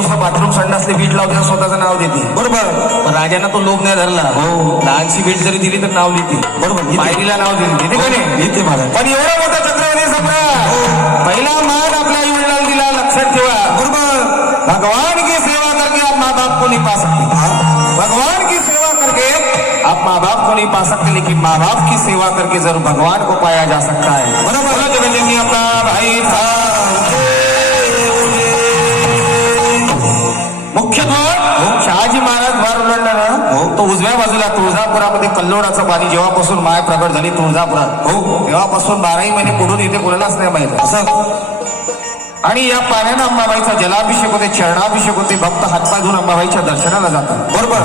नुसतं बाथरूम संडासले वीट लावते स्वतःचं नाव देते. बरोबर. पण राजांना तो लोभ नाही धरला. हो. लहानशी वीट जरी दिली तर नाव देते. बरोबर. पायरीला नाव देते का नाही? येते महाराज. पण एवढा मोठा चक्रवर्ती सम्राट पहिला मान आपल्या आई वडिलांना दिला. लक्षात ठेवा. बरोबर. भगवान की सेवा करके आप माँ बाप को नहीं पा सकते. भगवान की सेवा करके आप माँ बाप को नहीं पा सकते, लेकिन माँ बाप की सेवा करके जरूर भगवान को पाया जा सकता है. बरोबर. जगन्नाथजी आपला भाई था. मुख्य दोन शहाजी महाराज फार उलटणार. तो उजव्या बाजूला तुळजापुरामध्ये कल्लोडाचं पाणी जेव्हापासून माय प्रगट झाली तुळजापुरात तेव्हापासून 12 महिने पुढून इथे कोणालाच नाही माहित असं. आणि या पाण्यानं अंबाबाईचा जलाभिषेक होते, चरणाभिषेक होते. भक्त हातपाय धुवून अंबाबाईच्या दर्शनाला जातात. बरोबर.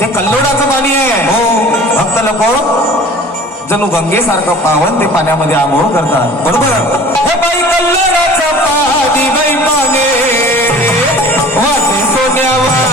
ते कल्लोडाचं पाणी आहे. हो. भक्त लोक जणू गंगेसारखं पावन ते पाण्यामध्ये आंघोळ करतात. बरोबर. हे बाई कल्लोडाचं पाणी बाई पाने वाटे सोन्यावर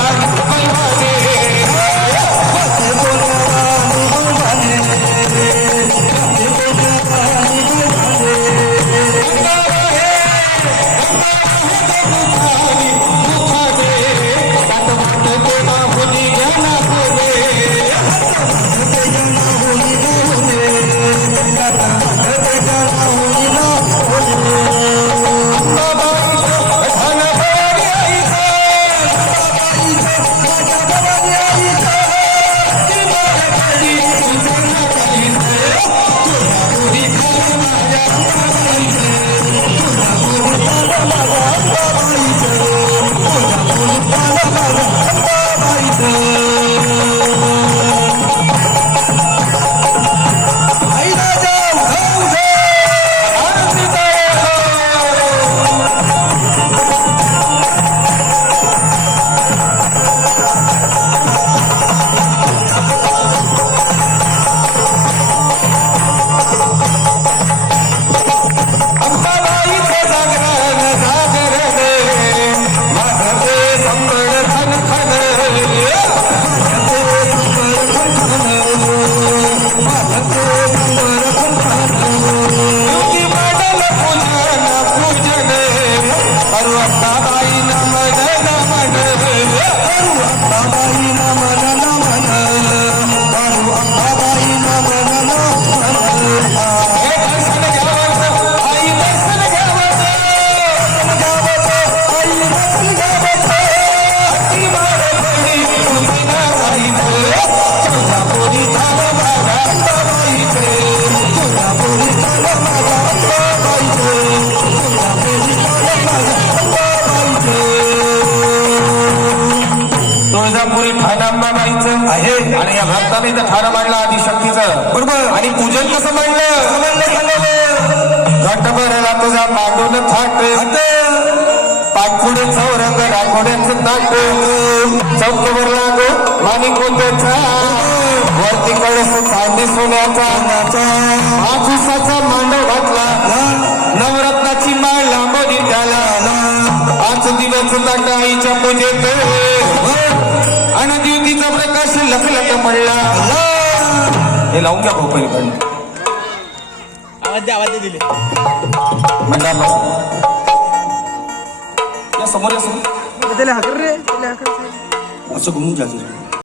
आणि या भक्ताने इथं ठाणं मांडलं आदिशक्तीचं. बरोबर. आणि पूजन कसं मांडलं? घट भरला तुझा मांडून थाट पाठपुढे चौरंग राखोड्याचं ताट चौकवर लागो माणिक कोणत्याचा वरती कळस चांदी सोन्याचा आठुसाचा मांडव घातला नवरत्नाची माळ लांबवली त्याला 5 दिवस ताट आईच्या पूजेत आणि दिवतीचा प्रकाश लखलख पडला. हे लावून घ्या भाऊ पहिलीकडनं आवाज दिले मंडळाला या समोर रे असं घुमून जायचं.